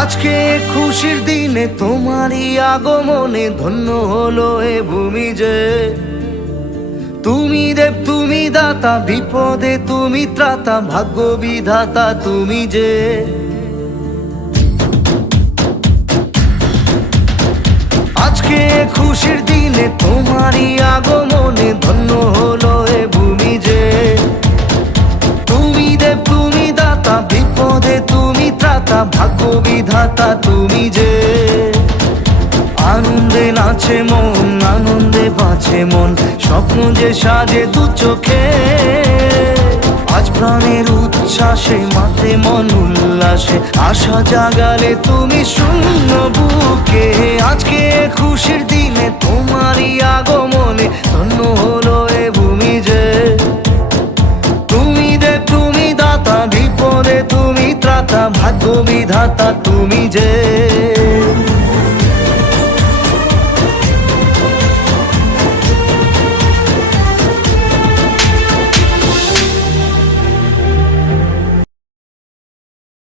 আজকে খুশির দিনে তোমারই আগমনে ধন্য হলো এ ভূমি যে। তুমি দেব তুমি দাতা, বিপদে তুমি ত্রাতা, ভাগ্য বিধাতা তুমি যে। আজকে খুশির দিনে তোমারই আগমনে ধন্য হলো এ ভূমি যে। তুমি দেব তুমি দাতা, বিপদে তুমি ত্রাতা, ভাগ্য বিধাতা তুমি যে। আনন্দে নাচে মন, আনন্দে বাঁচে মন, স্বপ্ন যে সাজে দু চোখে। আজ প্রাণের উচ্ছ্বাসে মাতে মন উল্লাসে, আশা জাগালে তুমি শূন্য বুকে। আজকে খুশির দিনে তোমারই আগমনে ধন্য হলো এ ভূমি যে। তুমি দেব তুমি দাতা, বিপদে তুমি ত্রাতা, ভাগ্য বিধাতা তুমি যে।